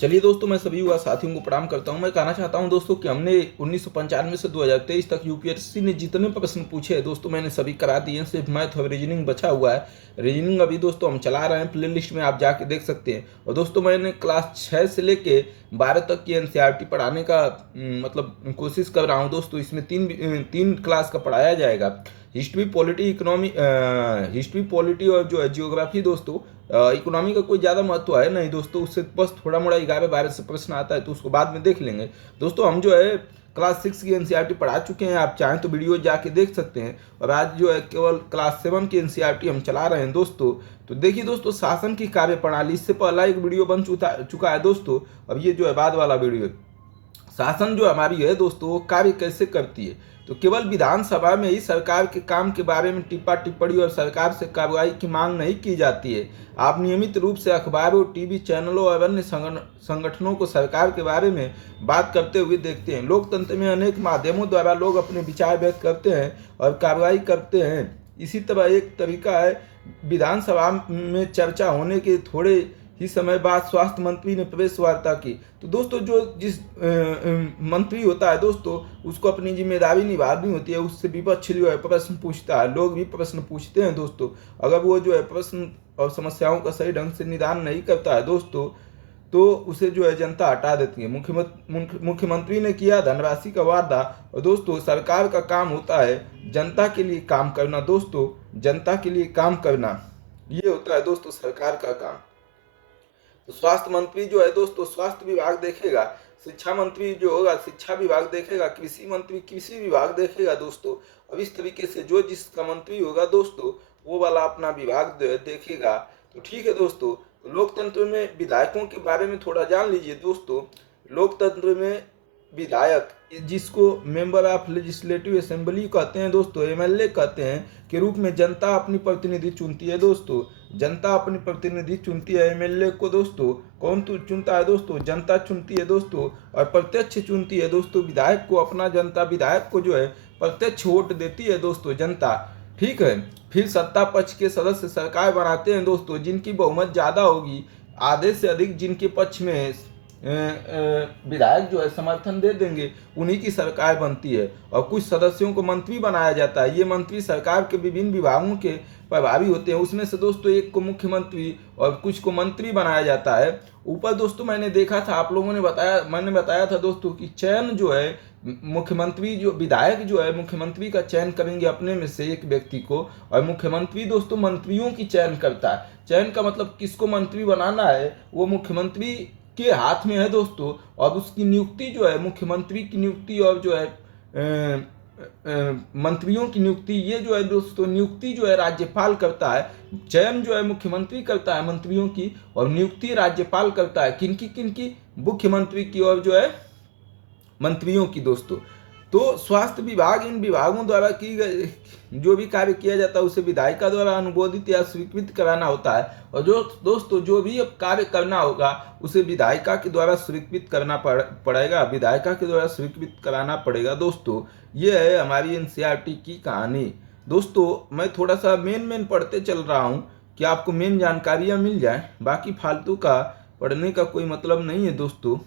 चलिए दोस्तों, मैं सभी युवा साथियों को प्रणाम करता हूं। मैं कहना चाहता हूं दोस्तों कि हमने 1995 से 2023 तक यूपीएससी ने जितने प्रश्न पूछे हैं दोस्तों, मैंने सभी करा दिए हैं। सिर्फ मैथ और रीजनिंग बचा हुआ है। रीजनिंग अभी दोस्तों हम चला रहे हैं, प्ले लिस्ट में आप जाके देख सकते हैं। और दोस्तों मैंने क्लास 6 से लेके 12 तक की एनसीईआरटी पढ़ाने का मतलब कोशिश कर रहा हूँ दोस्तों। इसमें तीन क्लास का पढ़ाया जाएगा। History, polity, economy, history, polity और जो है जियोग्राफी दोस्तों। इकोनॉमी का कोई ज़्यादा महत्व है नहीं दोस्तों, उससे बस थोड़ा मोड़ा 11-12 से प्रश्न आता है, तो उसको बाद में देख लेंगे दोस्तों। हम जो है क्लास 6 की एनसीईआरटी पढ़ा चुके हैं, आप चाहें तो वीडियो जाके देख सकते हैं। और आज जो है केवल क्लास 7 की एनसीईआरटी हम चला रहे हैं दोस्तों। तो देखिए दोस्तों, शासन की कार्य प्रणाली, इससे पहला एक वीडियो बन चुका है दोस्तों। अब ये जो है बाद वाला वीडियो, शासन जो हमारी है दोस्तों वो कार्य कैसे करती है। तो केवल विधानसभा में ही सरकार के काम के बारे में टिप्पा टिप्पणी और सरकार से कार्रवाई की मांग नहीं की जाती है। आप नियमित रूप से अखबारों, टीवी चैनलों और अन्य संगठनों को सरकार के बारे में बात करते हुए देखते हैं। लोकतंत्र में अनेक माध्यमों द्वारा लोग अपने विचार व्यक्त करते हैं और कार्रवाई करते हैं। इसी तरह एक तरीका है विधानसभा में चर्चा होने के थोड़े ही समय बाद स्वास्थ्य मंत्री ने प्रेस वार्ता की। तो दोस्तों जो जिस मंत्री होता है दोस्तों, उसको अपनी जिम्मेदारी निभानी होती है। उससे विपक्ष जो है प्रश्न पूछता है, लोग भी प्रश्न पूछते हैं दोस्तों। अगर वो जो है प्रश्न और समस्याओं का सही ढंग से निदान नहीं करता है दोस्तों, तो उसे जो है जनता हटा देती है। मुख्यमंत्री ने किया धनराशि का वादा। और दोस्तों सरकार का काम होता है जनता के लिए काम करना दोस्तों, जनता के लिए काम करना, ये होता है दोस्तों सरकार का काम। तो स्वास्थ्य मंत्री जो है दोस्तों स्वास्थ्य विभाग देखेगा, शिक्षा मंत्री जो होगा शिक्षा विभाग देखेगा, कृषि मंत्री कृषि विभाग देखेगा दोस्तों। अब इस तरीके से जो जिसका मंत्री होगा दोस्तों, वो वाला अपना विभाग देखेगा। तो ठीक है दोस्तों। लोकतंत्र में विधायकों के बारे में थोड़ा जान लीजिए दोस्तों। लोकतंत्र में विधायक, जिसको मेंबर ऑफ लेजिस्लेटिव असेंबली कहते हैं दोस्तों, एमएलए कहते हैं, के रूप में जनता अपनी प्रतिनिधि चुनती है दोस्तों। जनता अपनी प्रतिनिधि चुनती है एमएलए को दोस्तों। कौन तो चुनता है दोस्तों? जनता चुनती है दोस्तों। और प्रत्यक्ष चुनती है दोस्तों विधायक को अपना जनता। विधायक को जो है प्रत्यक्ष वोट देती है दोस्तों जनता, ठीक है। फिर सत्ता पक्ष के सदस्य सरकार बनाते हैं दोस्तों। जिनकी बहुमत ज़्यादा होगी, आधे से अधिक जिनके पक्ष में विधायक जो है समर्थन दे देंगे, उन्हीं की सरकार बनती है। और कुछ सदस्यों को मंत्री बनाया जाता है। ये मंत्री सरकार के विभिन्न विभागों के प्रभारी होते हैं। उसमें से दोस्तों एक को मुख्यमंत्री और कुछ को मंत्री बनाया जाता है। ऊपर दोस्तों मैंने देखा था, आप लोगों ने बताया, मैंने बताया था दोस्तों कि चयन जो है मुख्यमंत्री, जो विधायक जो है मुख्यमंत्री का चयन करेंगे अपने में से एक व्यक्ति को। और मुख्यमंत्री दोस्तों मंत्रियों की चयन करता है। चयन का मतलब किसको मंत्री बनाना है वो मुख्यमंत्री के हाथ में है दोस्तों। और उसकी नियुक्ति जो है, मुख्यमंत्री की नियुक्ति और जो है मंत्रियों की नियुक्ति, ये जो है दोस्तों नियुक्ति जो है राज्यपाल करता है। चयन जो है मुख्यमंत्री करता है मंत्रियों की, और नियुक्ति राज्यपाल करता है। किनकी? मुख्यमंत्री की और जो है मंत्रियों की दोस्तों। तो स्वास्थ्य विभाग इन विभागों द्वारा की गई जो भी कार्य किया जाता है उसे विधायिका द्वारा अनुमोदित या स्वीकृत कराना होता है। और जो दोस्तों जो भी अब कार्य करना होगा उसे विधायिका के द्वारा स्वीकृत करना पड़ेगा, विधायिका के द्वारा स्वीकृत कराना पड़ेगा दोस्तों। ये है हमारी एनसीईआरटी की कहानी दोस्तों। मैं थोड़ा सा मेन पढ़ते चल रहा हूँ कि आपको मेन जानकारियाँ मिल जाए, बाकी फालतू का पढ़ने का कोई मतलब नहीं है दोस्तों।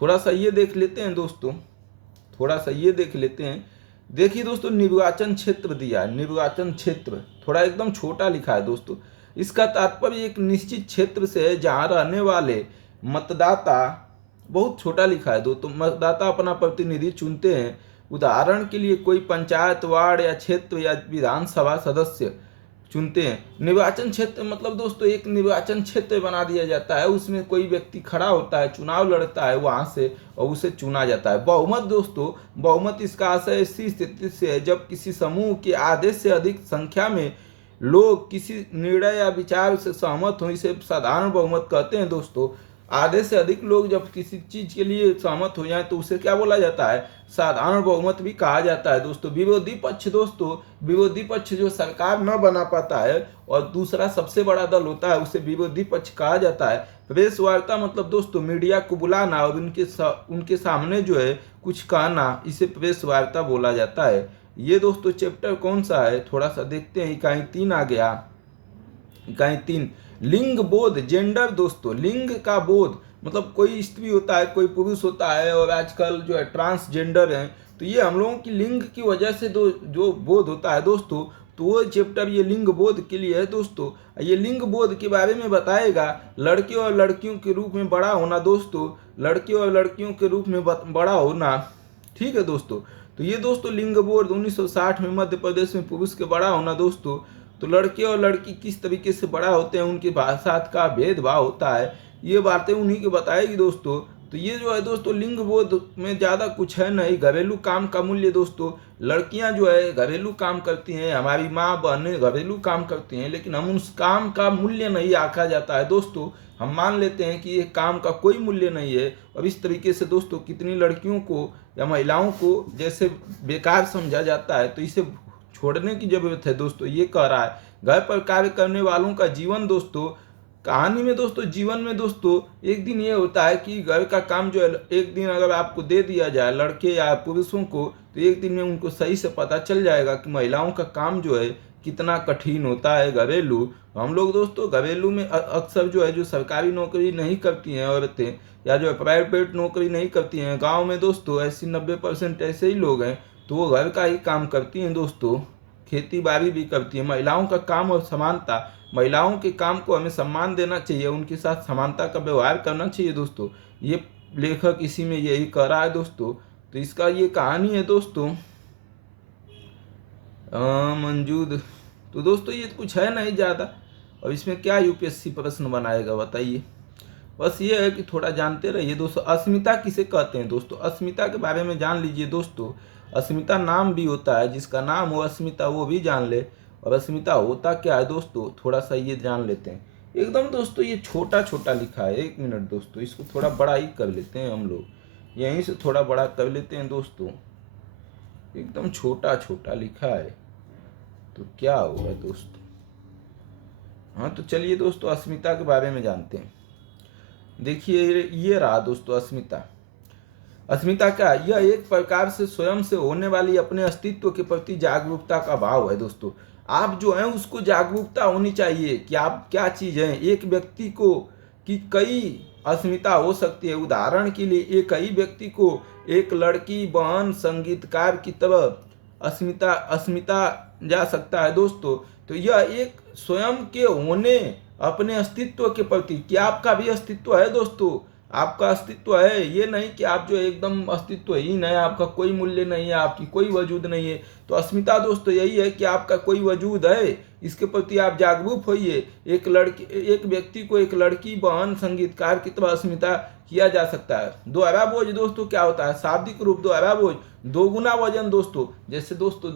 थोड़ा सा ये देख लेते हैं दोस्तों, थोड़ा सा ये देख लेते हैं। देखिए दोस्तों, निर्वाचन क्षेत्र दिया है। निर्वाचन क्षेत्र थोड़ा एकदम छोटा लिखा है दोस्तों। इसका तात्पर्य एक निश्चित क्षेत्र से है जहां रहने वाले मतदाता, बहुत छोटा लिखा है दोस्तों, मतदाता अपना प्रतिनिधि चुनते हैं। उदाहरण के लिए कोई पंचायत, वार्ड या क्षेत्र या विधानसभा सदस्य चुनते हैं। निर्वाचन क्षेत्र मतलब दोस्तों एक निर्वाचन क्षेत्र बना दिया जाता है, उसमें कोई व्यक्ति खड़ा होता है, चुनाव लड़ता है वहां से, और उसे चुना जाता है। बहुमत दोस्तों, बहुमत इसका आशय ऐसी स्थिति से है जब किसी समूह के आधे से अधिक संख्या में लोग किसी निर्णय या विचार से सहमत हो, इसे साधारण बहुमत कहते हैं दोस्तों। आधे से अधिक लोग जब किसी चीज के लिए सहमत हो जाए तो उसे क्या बोला जाता है? साधारण बहुमत भी कहा जाता है दोस्तों। विरोधी पक्ष दोस्तों, विरोधी पक्ष जो सरकार न बना पाता है और दूसरा सबसे बड़ा दल होता है, उसे विरोधी पक्ष कहा जाता है। प्रेस वार्ता मतलब दोस्तों मीडिया को बुलाना और उनके सामने जो है कुछ कहना, इसे प्रेस वार्ता बोला जाता है। ये दोस्तों चैप्टर कौन सा है थोड़ा सा देखते हैं। इकाई 3 आ गया। इकाई 3 लिंग बोध, जेंडर दोस्तों। लिंग का बोध मतलब कोई स्त्री होता है, कोई पुरुष होता है, और आजकल जो है ट्रांसजेंडर है, तो ये हम लोगों की लिंग की वजह से जो बोध होता है दोस्तों, तो वो चैप्टर ये लिंग बोध के लिए है दोस्तों। ये लिंग बोध के बारे में बताएगा लड़के और लड़कियों के रूप में बड़ा होना दोस्तों, लड़के और लड़कियों के रूप में बड़ा होना, ठीक है दोस्तों। तो ये दोस्तों लिंग बोध 1960 में मध्य प्रदेश में पुरुष के बड़ा होना दोस्तों। तो लड़के और लड़की किस तरीके से बड़ा होते हैं, उनके साथ का भेदभाव होता है, ये बातें उन्हीं की बताएगी दोस्तों। तो ये जो है दोस्तों लिंग बोध में ज़्यादा कुछ है नहीं। घरेलू काम का मूल्य दोस्तों, लड़कियां जो है घरेलू काम करती हैं, हमारी माँ बहनें घरेलू काम करती हैं, लेकिन हम उस काम का मूल्य नहीं आंका जाता है दोस्तों। हम मान लेते हैं कि ये काम का कोई मूल्य नहीं है। अब इस तरीके से दोस्तों कितनी लड़कियों को या महिलाओं को जैसे बेकार समझा जाता है, तो इसे छोड़ने की जरूरत है दोस्तों। ये कह रहा है घर पर कार्य करने वालों का जीवन दोस्तों, कहानी में दोस्तों, जीवन में दोस्तों एक दिन ये होता है कि घर का काम जो है एक दिन अगर आपको दे दिया जाए लड़के या पुरुषों को, तो एक दिन में उनको सही से पता चल जाएगा कि महिलाओं का काम जो है कितना कठिन होता है घरेलू। हम लोग दोस्तों घरेलू में अक्सर जो है जो सरकारी नौकरी नहीं करती हैं औरतें, या जो है प्राइवेट नौकरी नहीं करती हैं, गाँव में दोस्तों ऐसी 90% ऐसे ही लोग हैं, तो वो घर का ही काम करती हैं दोस्तों, खेती बाड़ी भी करती है। महिलाओं का काम और समानता, महिलाओं के काम को हमें सम्मान देना चाहिए, उनके साथ समानता का व्यवहार करना चाहिए दोस्तों। ये लेखक इसी में यही कह रहा है दोस्तों। तो इसका ये कहानी है दोस्तों मंजूद। तो दोस्तों ये कुछ है नहीं ज़्यादा, और इसमें क्या यूपीएससी प्रश्न बनाएगा बताइए। बस ये है कि थोड़ा जानते रहिए दोस्तों। अस्मिता किसे कहते हैं दोस्तों, अस्मिता के बारे में जान लीजिए दोस्तों। अस्मिता नाम भी होता है, जिसका नाम हो अस्मिता वो भी जान ले। और अस्मिता होता क्या है दोस्तों, थोड़ा सा ये जान लेते हैं। एकदम दोस्तों ये छोटा छोटा लिखा है, 1 मिनट दोस्तों, इसको थोड़ा बड़ा ही कर लेते हैं हम लोग, यहीं से थोड़ा बड़ा कर लेते हैं दोस्तों। एकदम छोटा छोटा लिखा है, तो क्या होगा दोस्तों। हाँ तो चलिए दोस्तों अस्मिता के बारे में जानते हैं। देखिए ये रहा दोस्तों अस्मिता। अस्मिता क्या, यह एक प्रकार से स्वयं से होने वाली अपने अस्तित्व के प्रति जागरूकता का भाव है दोस्तों। आप जो है उसको जागरूकता होनी चाहिए कि आप क्या चीज़ हैं। एक व्यक्ति को कि कई अस्मिता हो सकती है। उदाहरण के लिए एक ही व्यक्ति को एक लड़की, बहन, संगीतकार की तरह अस्मिता जा सकता है दोस्तों। तो यह एक स्वयं के होने, अपने अस्तित्व के प्रति, क्या आपका भी अस्तित्व है दोस्तों, आपका अस्तित्व है। ये नहीं कि आप जो एकदम अस्तित्वहीन है, आपका कोई मूल्य नहीं है, आपकी कोई वजूद नहीं है। तो अस्मिता दोस्तों यही है कि आपका कोई वजूद है, इसके प्रति आप जागरूक होइए। एक व्यक्ति को एक लड़की, बहन, संगीतकार की तरह अस्मिता किया जा सकता है। दोहरा बोझ दोस्तों क्या होता है, शाब्दिक रूप दोहरा बोझ, दोगुना वजन दोस्तों। जैसे दोस्तों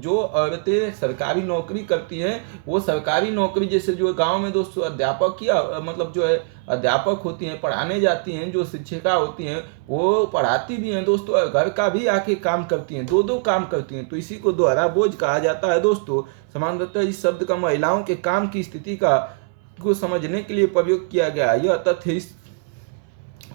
जो औरतें सरकारी नौकरी करती हैं, वो सरकारी नौकरी, जैसे जो गांव में दोस्तों अध्यापक किया मतलब जो है अध्यापक होती हैं, पढ़ाने जाती हैं, जो शिक्षिका होती हैं वो पढ़ाती भी हैं दोस्तों, घर का भी आके काम करती हैं, दो काम करती हैं। तो इसी को दोहरा बोझ कहा जाता है दोस्तों। सामान्यतः इस शब्द का महिलाओं के काम की स्थिति को समझने के लिए प्रयोग किया गया। यह तथ्य इस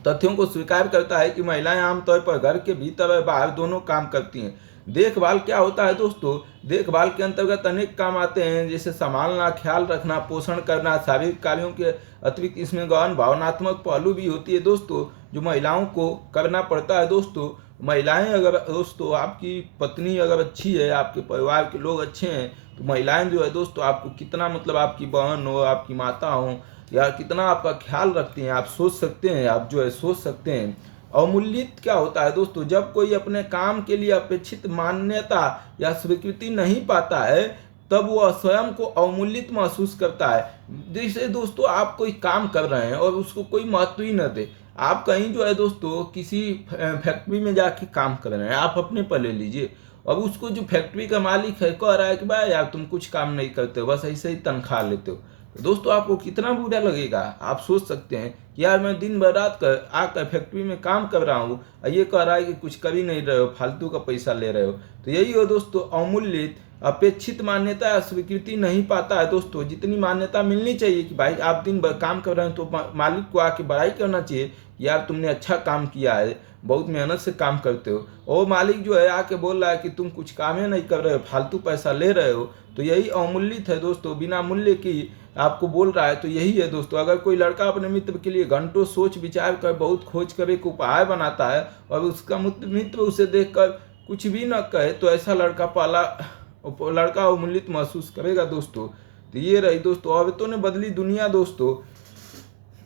तथ्यों को स्वीकार करता है कि महिलाएं आमतौर पर घर के भीतर और बाहर दोनों काम करती हैं। देखभाल क्या होता है दोस्तों, देखभाल के अंतर्गत अनेक काम आते हैं, जैसे संभालना, ख्याल रखना, पोषण करना, शारीरिक कार्यों के अतिरिक्त इसमें गहन भावनात्मक पहलू भी होती है दोस्तों, जो महिलाओं को करना पड़ता है दोस्तों। महिलाएं अगर दोस्तों, आपकी पत्नी अगर अच्छी है, आपके परिवार के लोग अच्छे हैं, तो महिलाएं जो है दोस्तों आपको कितना, मतलब आपकी बहन हो, आपकी माता हो, या कितना आपका ख्याल रखती हैं, आप सोच सकते हैं, आप जो है सोच सकते हैं। अवमूल्यित क्या होता है दोस्तों, जब कोई अपने काम के लिए अपेक्षित मान्यता या स्वीकृति नहीं पाता है, तब वह स्वयं को अवमूल्यित महसूस करता है। जैसे दोस्तों आप कोई काम कर रहे हैं और उसको कोई महत्व ही न दे। आप कहीं जो है दोस्तों किसी फैक्ट्री में जाके काम कर रहे हैं, आप अपने पर ले लीजिए, अब उसको जो फैक्ट्री का मालिक है कह रहा है कि भाई यार तुम कुछ काम नहीं करते हो, बस ऐसे ही तनख्वाह लेते हो, तो दोस्तों आपको कितना बुरा लगेगा। आप सोच सकते हैं कि यार मैं दिन भर रात आकर फैक्ट्री में काम कर रहा हूँ, ये कह रहा है कि कुछ कर ही नहीं रहे हो, फालतू का पैसा ले रहे हो। तो यही हो दोस्तों अवमूल्यित, अपेक्षित मान्यता या स्वीकृति नहीं पाता है दोस्तों। जितनी मान्यता मिलनी चाहिए कि भाई आप दिन भर काम कर रहे हैं, तो मालिक को आके बड़ाई करना चाहिए, यार तुमने अच्छा काम किया है, बहुत मेहनत से काम करते हो। और मालिक जो है आके बोल रहा है कि तुम कुछ काम ही नहीं कर रहे हो, फालतू पैसा ले रहे हो, तो यही अवमूल्यित है दोस्तों, बिना मूल्य की आपको बोल रहा है तो यही है दोस्तों। अगर कोई लड़का अपने मित्र के लिए घंटों सोच विचार कर बहुत खोज कर एक उपाय बनाता है और उसका मित्र उसे देखकर कुछ भी न कहे तो ऐसा लड़का अवमूल्यित महसूस करेगा दोस्तों। तो ये रही दोस्तों औरतों ने बदली दुनिया दोस्तों।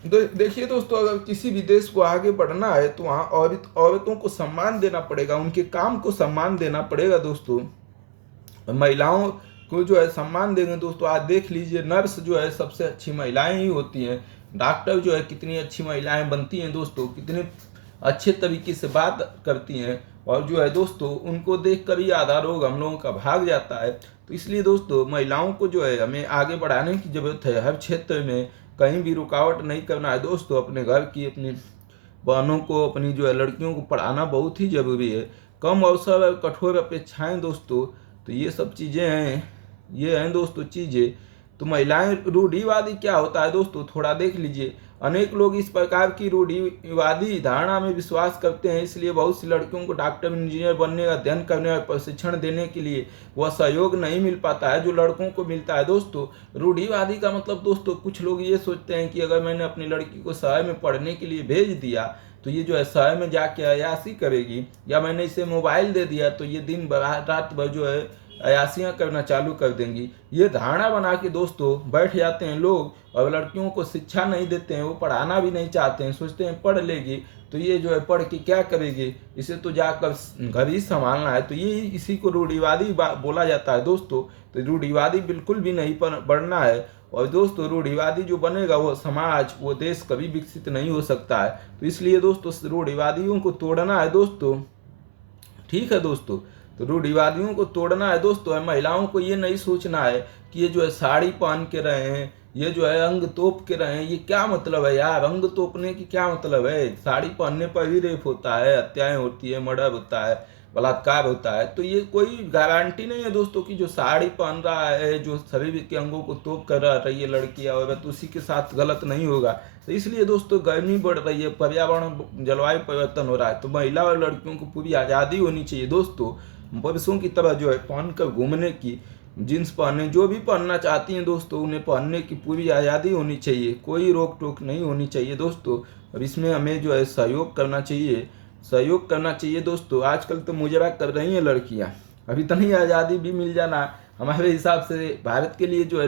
देखिए दोस्तों, अगर किसी भी देश को आगे बढ़ना है तो वहाँ औरतों को सम्मान देना पड़ेगा, उनके काम को सम्मान देना पड़ेगा दोस्तों। महिलाओं को जो है सम्मान देंगे दोस्तों। आज देख लीजिए, नर्स जो है सबसे अच्छी महिलाएं ही होती हैं। डॉक्टर जो है कितनी अच्छी महिलाएं बनती हैं दोस्तों, कितने अच्छे तरीके से बात करती हैं। और जो है दोस्तों, उनको देख कर ही आधा रोग हम लोगों का भाग जाता है। तो इसलिए दोस्तों महिलाओं को जो है हमें आगे बढ़ाने की जरूरत है। हर क्षेत्र में कहीं भी रुकावट नहीं करना है दोस्तों। अपने घर की, अपनी बहनों को, अपनी जो है लड़कियों को पढ़ाना बहुत ही जरूरी है। कम अवसर और कठोर अपेक्षाएं दोस्तों, तो ये सब चीज़ें हैं, ये हैं दोस्तों चीज़ें। तो महिलाएं रूढ़िवादी क्या होता है दोस्तों, थोड़ा देख लीजिए। अनेक लोग इस प्रकार की रूढ़िवादी धारणा में विश्वास करते हैं, इसलिए बहुत सी लड़कियों को डॉक्टर, इंजीनियर बनने का अध्ययन करने और प्रशिक्षण देने के लिए वह सहयोग नहीं मिल पाता है जो लड़कों को मिलता है दोस्तों। रूढ़िवादी का मतलब दोस्तों, कुछ लोग ये सोचते हैं कि अगर मैंने अपनी लड़की को शहर में पढ़ने के लिए भेज दिया तो ये जो है शहर में जाके अयासी करेगी, या मैंने इसे मोबाइल दे दिया तो ये दिन भर रात भर जो है अयासियाँ करना चालू कर देंगी। ये धारणा बना के दोस्तों बैठ जाते हैं लोग, और लड़कियों को शिक्षा नहीं देते हैं, वो पढ़ाना भी नहीं चाहते हैं। सोचते हैं पढ़ लेगी तो ये जो है पढ़ के क्या करेगी, इसे तो जाकर घर ही संभालना है। तो ये इसी को रूढ़िवादी बोला जाता है दोस्तों। तो रूढ़िवादी बिल्कुल भी नहीं बढ़ना है। और दोस्तों रूढ़िवादी जो बनेगा वो समाज, वो देश कभी विकसित नहीं हो सकता है। तो इसलिए दोस्तों रूढ़िवादियों को तोड़ना है दोस्तों, ठीक है दोस्तों। तो रूढ़िवादियों को तोड़ना है दोस्तों। और महिलाओं को ये नहीं सोचना है कि ये जो है साड़ी पहन के रहे हैं, ये जो है अंग तोप के रहे हैं, ये क्या मतलब है यार, अंग तोपने की क्या मतलब है। साड़ी पहनने पर भी रेप होता है, हत्याएं होती है, मर्डर होता है, बलात्कार होता है। तो ये कोई गारंटी नहीं है दोस्तों कि जो साड़ी पहन रहा है, जो शरीर के अंगों को तोप कर रही है लड़की या औरत, उसी के साथ गलत नहीं होगा। तो इसलिए दोस्तों गर्मी बढ़ रही है, पर्यावरण जलवायु परिवर्तन हो रहा है, तो महिला और लड़कियों को पूरी आज़ादी होनी चाहिए दोस्तों। पुरुषों की तरह जो है पहन कर घूमने की, जींस पहने, जो भी पहनना चाहती हैं दोस्तों, उन्हें पहनने की पूरी आज़ादी होनी चाहिए, कोई रोक टोक नहीं होनी चाहिए दोस्तों। और इसमें हमें जो है सहयोग करना चाहिए दोस्तों। आजकल तो मुजरा कर रही हैं लड़कियां, अब इतनी आज़ादी भी मिल जाना हमारे हिसाब से भारत के लिए जो है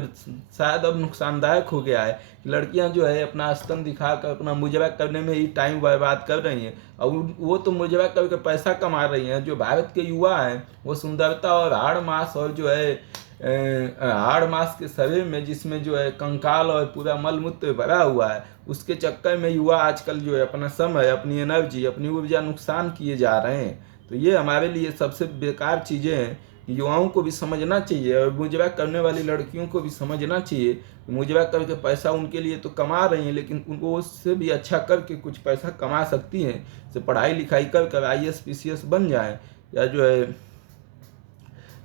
शायद अब नुकसानदायक हो गया है। लड़कियां जो है अपना स्तन दिखाकर अपना मुजरा करने में ही टाइम बर्बाद कर रही हैं, और वो तो मुजरा करके पैसा कमा रही हैं। जो भारत के युवा हैं वो सुंदरता और हाड़ मास और जो है हाड़ मास के शरीर में, जिसमें जो है कंकाल और पूरा मलमूत्र भरा हुआ है, उसके चक्कर में युवा आजकल जो है अपना समय, अपनी एनर्जी, अपनी ऊर्जा नुकसान किए जा रहे हैं। तो ये हमारे लिए सबसे बेकार चीज़ें हैं। युवाओं को भी समझना चाहिए और मुजरा करने वाली लड़कियों को भी समझना चाहिए। मुजरा करके पैसा उनके लिए तो कमा रही हैं, लेकिन उनको उससे भी अच्छा करके कुछ पैसा कमा सकती हैं। जैसे पढ़ाई लिखाई कर IAS PCS बन जाएं, या जो है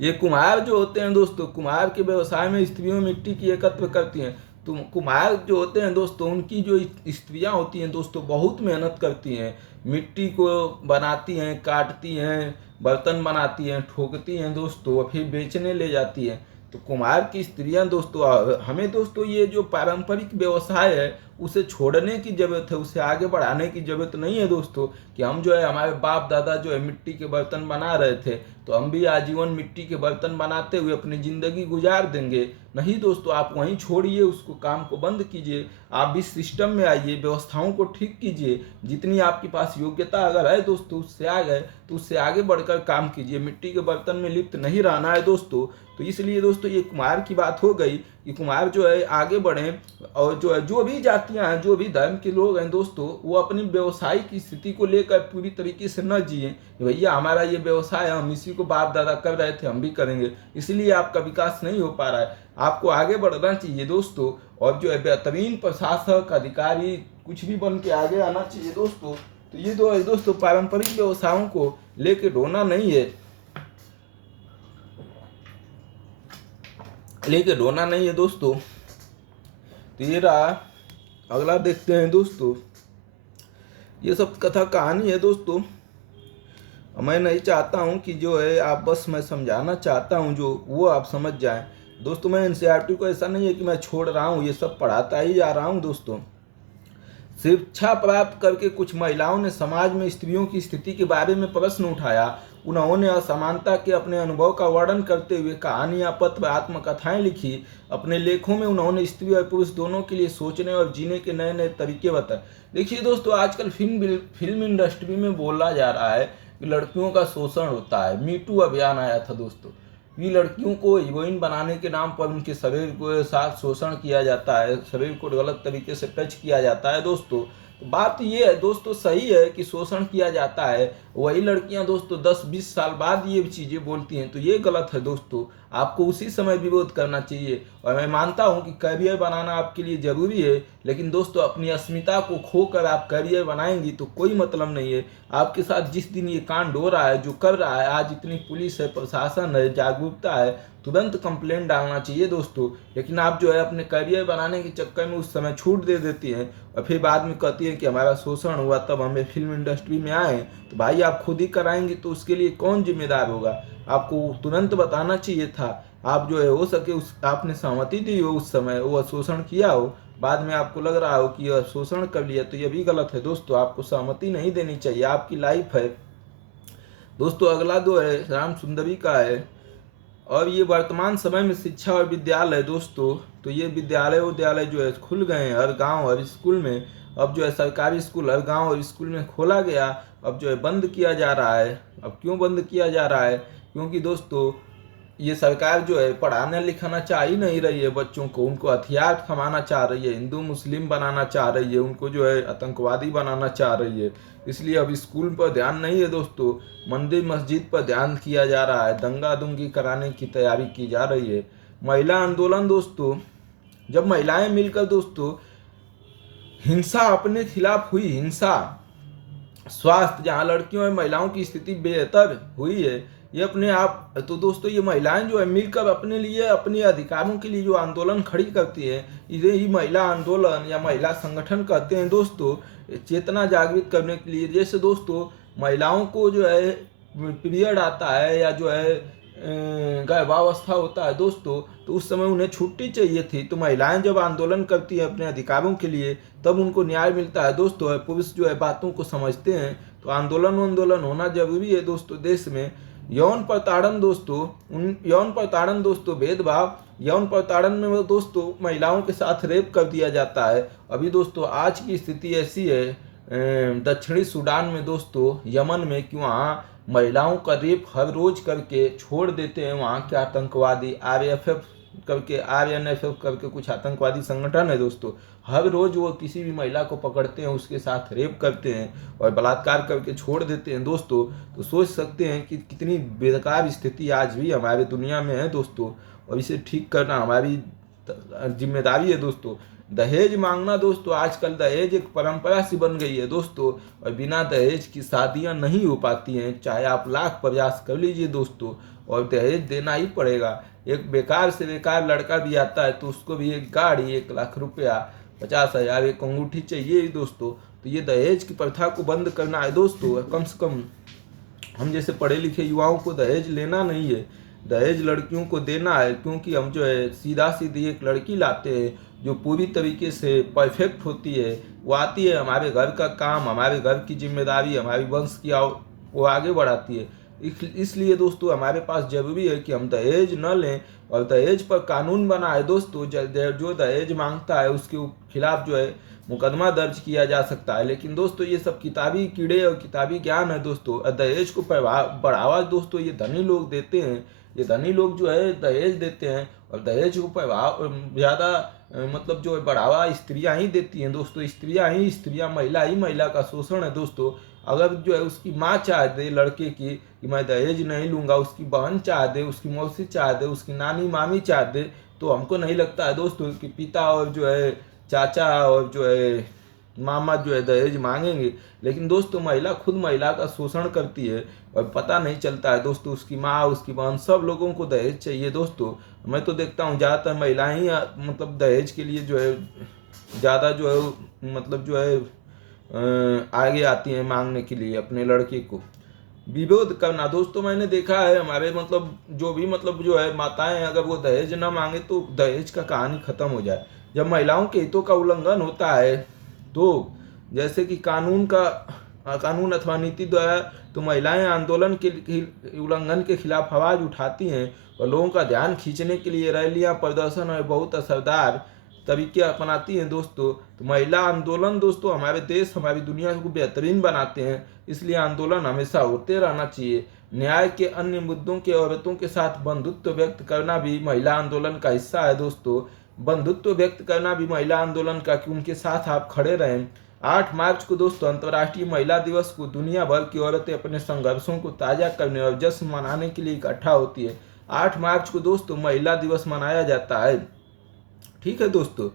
ये कुम्हार जो होते हैं दोस्तों, कुम्हार के व्यवसाय में स्त्रियों मिट्टी की एकत्र करती हैं। तो कुम्हार जो होते हैं दोस्तों, उनकी जो स्त्रियां होती हैं दोस्तों बहुत मेहनत करती हैं, मिट्टी को बनाती हैं, काटती हैं, बर्तन बनाती हैं, ठोकती हैं दोस्तों, और फिर बेचने ले जाती हैं। तो कुम्हार की स्त्रियां दोस्तों, हमें दोस्तों ये जो पारंपरिक व्यवसाय है उसे छोड़ने की ज़रूरत है, उसे आगे बढ़ाने की ज़रूरत नहीं है दोस्तों। कि हम जो है हमारे बाप दादा जो है मिट्टी के बर्तन बना रहे थे, तो हम भी आजीवन मिट्टी के बर्तन बनाते हुए अपनी ज़िंदगी गुजार देंगे। नहीं दोस्तों, आप वहीं छोड़िए, उसको काम को बंद कीजिए, आप भी सिस्टम में आइए, व्यवस्थाओं को ठीक कीजिए। जितनी आपके पास योग्यता अगर है दोस्तों उससे आ गए तो उससे आगे बढ़कर काम कीजिए। मिट्टी के बर्तन में लिप्त नहीं रहना है दोस्तों। तो इसलिए दोस्तों ये कुम्हार की बात हो गई कि कुम्हार जो है आगे बढ़ें, और जो है जो भी जातियां हैं, जो भी धर्म के लोग हैं दोस्तों, वो अपनी व्यवसाय की स्थिति को लेकर पूरी तरीके से न जिए। भैया हमारा ये व्यवसाय है, हम इसी को बाप दादा कर रहे थे, हम भी करेंगे, इसलिए आपका विकास नहीं हो पा रहा है। आपको आगे बढ़ना चाहिए दोस्तों, और जो है बेहतरीन प्रशासक, अधिकारी कुछ भी बन के आगे आना चाहिए दोस्तों। तो ये दो है दोस्तों, पारंपरिक व्यवसायों को लेके रोना नहीं है, दोस्तों। तो ये रहा, अगला देखते हैं दोस्तों। ये सब कथा कहानी है दोस्तों। मैं नहीं चाहता हूँ कि जो है आप, बस मैं समझाना चाहता हूँ जो वो आप समझ जाएं। दोस्तों मैं एनसीईआरटी को ऐसा नहीं है कि मैं छोड़ रहा हूँ, ये सब पढ़ाता ही जा रहा हूँ दोस्तों। शिक्षा प्राप्त करके कुछ महिलाओं ने समाज में स्त्रियों की स्थिति के बारे में प्रश्न उठाया। उन्होंने असमानता के अपने अनुभव का वर्णन करते हुए कहानियां, पत्र, आत्मकथाएं लिखी। अपने लेखों में उन्होंने स्त्री और पुरुष दोनों के लिए सोचने और जीने के नए नए तरीके बताए। देखिए दोस्तों, आजकल फिल्म इंडस्ट्री में बोला जा रहा है कि लड़कियों का शोषण होता है। मीटू अभियान आया था दोस्तों, ये लड़कियों को हीरोइन बनाने के नाम पर उनके शरीर के साथ शोषण किया जाता है, शरीर को गलत तरीके से टच किया जाता है दोस्तों। तो बात ये है दोस्तों, सही है कि शोषण किया जाता है, वही लड़कियां दोस्तों 10-20 साल बाद ये चीज़ें बोलती हैं, तो ये गलत है दोस्तों। आपको उसी समय विरोध करना चाहिए। और मैं मानता हूँ कि करियर बनाना आपके लिए ज़रूरी है, लेकिन दोस्तों अपनी अस्मिता को खोकर आप करियर बनाएंगी तो कोई मतलब नहीं है। आपके साथ जिस दिन ये कांड हो रहा है, जो कर रहा है, आज इतनी पुलिस है, प्रशासन है, जागरूकता है, तुरंत कंप्लेंट डालना चाहिए दोस्तों। लेकिन आप जो है अपने करियर बनाने के चक्कर में उस समय छूट दे देती हैं और फिर बाद में कहती हैं कि हमारा शोषण हुआ तब हमें फिल्म इंडस्ट्री में आए। तो भाई आप खुद ही कराएंगे तो उसके लिए कौन जिम्मेदार होगा? आपको तुरंत बताना चाहिए था। आप जो है हो सके उस आपने सहमति दी हो, उस समय वो शोषण किया हो, बाद में आपको लग रहा हो कि यह शोषण कर लिया, तो यह भी गलत है दोस्तों। आपको सहमति नहीं देनी चाहिए, आपकी लाइफ है दोस्तों। अगला जो है राम सुंदरी का है, और ये वर्तमान समय में शिक्षा और विद्यालय दोस्तों, तो ये विद्यालय जो है खुल गए हैं हर गांव हर स्कूल में। अब जो है सरकारी स्कूल हर गांव और स्कूल में खोला गया, अब जो है बंद किया जा रहा है। अब क्यों बंद किया जा रहा है? क्योंकि दोस्तों ये सरकार जो है पढ़ाना लिखाना चाह ही नहीं रही है बच्चों को, उनको हथियार थमाना चाह रही है, हिंदू मुस्लिम बनाना चाह रही है, उनको जो है आतंकवादी बनाना चाह रही है। इसलिए अब स्कूल पर ध्यान नहीं है दोस्तों, मंदिर मस्जिद पर ध्यान किया जा रहा है, दंगा दुंगी कराने की तैयारी की जा रही है। महिला आंदोलन दोस्तों, जब महिलाएं मिलकर दोस्तों हिंसा अपने खिलाफ हुई, हिंसा, स्वास्थ्य, जहाँ लड़कियों और महिलाओं की स्थिति बेहतर हुई है, ये अपने आप तो दोस्तों ये महिलाएं जो है मिलकर अपने लिए अपने अधिकारों के लिए जो आंदोलन खड़ी करती है, इसे ही महिला आंदोलन या महिला संगठन कहते हैं दोस्तों। चेतना जागृत करने के लिए, जैसे दोस्तों महिलाओं को जो है पीरियड आता है या जो है गर्भावस्था होता है दोस्तों, तो उस समय उन्हें छुट्टी चाहिए थी। तो महिलाएं जब आंदोलन करती हैं अपने अधिकारों के लिए, तब उनको न्याय मिलता है दोस्तों। पुरुष जो है बातों को समझते हैं, तो आंदोलन होना जरूरी है दोस्तों देश में। यौन प्रताड़न दोस्तों भेदभाव, यौन प्रताड़न में वो दोस्तों महिलाओं के साथ रेप कर दिया जाता है। अभी दोस्तों आज की स्थिति ऐसी है दक्षिणी सूडान में दोस्तों, यमन में, कि वहाँ महिलाओं का रेप हर रोज करके छोड़ देते हैं वहाँ के आतंकवादी। आरएनएफएफ करके कुछ आतंकवादी संगठन है दोस्तों, हर रोज वो किसी भी महिला को पकड़ते हैं, उसके साथ रेप करते हैं और बलात्कार करके छोड़ देते हैं दोस्तों। तो सोच सकते हैं कि कितनी बेकार स्थिति आज भी हमारे दुनिया में है दोस्तों, और इसे ठीक करना हमारी जिम्मेदारी है दोस्तों। दहेज मांगना दोस्तों, आजकल दहेज एक परंपरा सी बन गई है दोस्तों, और बिना दहेज की शादियां नहीं हो पाती हैं, चाहे आप लाख प्रयास कर लीजिए दोस्तों, और दहेज देना ही पड़ेगा। एक बेकार से बेकार लड़का भी आता है तो उसको भी एक गाड़ी, 1 लाख रुपया, 50,000, एक अंगूठी चाहिए ही दोस्तों। तो ये दहेज की प्रथा को बंद करना है दोस्तों। कम से कम हम जैसे पढ़े लिखे युवाओं को दहेज लेना नहीं है, दहेज लड़कियों को देना है। क्योंकि हम जो है सीधा सीधी एक लड़की लाते हैं जो पूरी तरीके से परफेक्ट होती है, वो आती है, हमारे घर का काम, हमारे घर की जिम्मेदारी, हमारी वंश की वो आगे बढ़ाती है। इसलिए दोस्तों हमारे पास जरूरी है कि हम दहेज न लें, और दहेज पर कानून बना है दोस्तों। जो दहेज मांगता है उसके खिलाफ जो है मुकदमा दर्ज किया जा सकता है। लेकिन दोस्तों ये सब किताबी कीड़े और किताबी ज्ञान है दोस्तों। दहेज को बढ़ावा दोस्तों ये धनी लोग देते हैं, ये धनी लोग जो है दहेज देते हैं, और दहेज को ज़्यादा मतलब जो है बढ़ावा स्त्रियां ही देती हैं दोस्तों। स्त्रियां, महिला का शोषण है दोस्तों। अगर जो है उसकी माँ चाह दे लड़के की कि मैं दहेज नहीं लूंगा, उसकी बहन चाह दे, उसकी मौसी चाह दे, उसकी नानी मामी चाह दे, तो हमको नहीं लगता है दोस्तों कि पिता और जो है चाचा और जो है मामा जो है दहेज मांगेंगे। लेकिन दोस्तों महिला खुद महिला का शोषण करती है और पता नहीं चलता है दोस्तों। उसकी माँ, उसकी बहन, सब लोगों को दहेज चाहिए दोस्तों। मैं तो देखता हूँ ज़्यादातर महिलाएं ही मतलब दहेज के लिए जो है ज़्यादा जो है मतलब जो है आगे आती हैं मांगने के लिए अपने लड़के को। विरोध करना। दोस्तों मैंने देखा है हमारे मतलब जो भी मतलब जो है माताएं, अगर वो दहेज ना मांगे तो दहेज का कहानी खत्म हो जाए। जब महिलाओं के हितों का उल्लंघन होता है तो जैसे कि कानून अथवा नीति द्वारा तो महिलाएं आंदोलन के उल्लंघन के खिलाफ आवाज उठाती हैं और लोगों का ध्यान खींचने के लिए रैलियां, प्रदर्शन और बहुत असरदार तरीके अपनाती हैं दोस्तों। तो महिला आंदोलन दोस्तों हमारे देश, हमारी दुनिया को बेहतरीन बनाते हैं, इसलिए आंदोलन हमेशा होते रहना चाहिए। न्याय के अन्य मुद्दों के औरतों के साथ बंधुत्व व्यक्त करना भी महिला आंदोलन का हिस्सा है दोस्तों। बंधुत्व व्यक्त करना भी महिला आंदोलन का, कि उनके साथ आप खड़े रहें। 8 मार्च को दोस्तों अंतर्राष्ट्रीय महिला दिवस को दुनिया भर की औरतें अपने संघर्षों को ताज़ा करने और जश्न मनाने के लिए इकट्ठा होती है। 8 मार्च को दोस्तों महिला दिवस मनाया जाता है। ठीक है दोस्तों,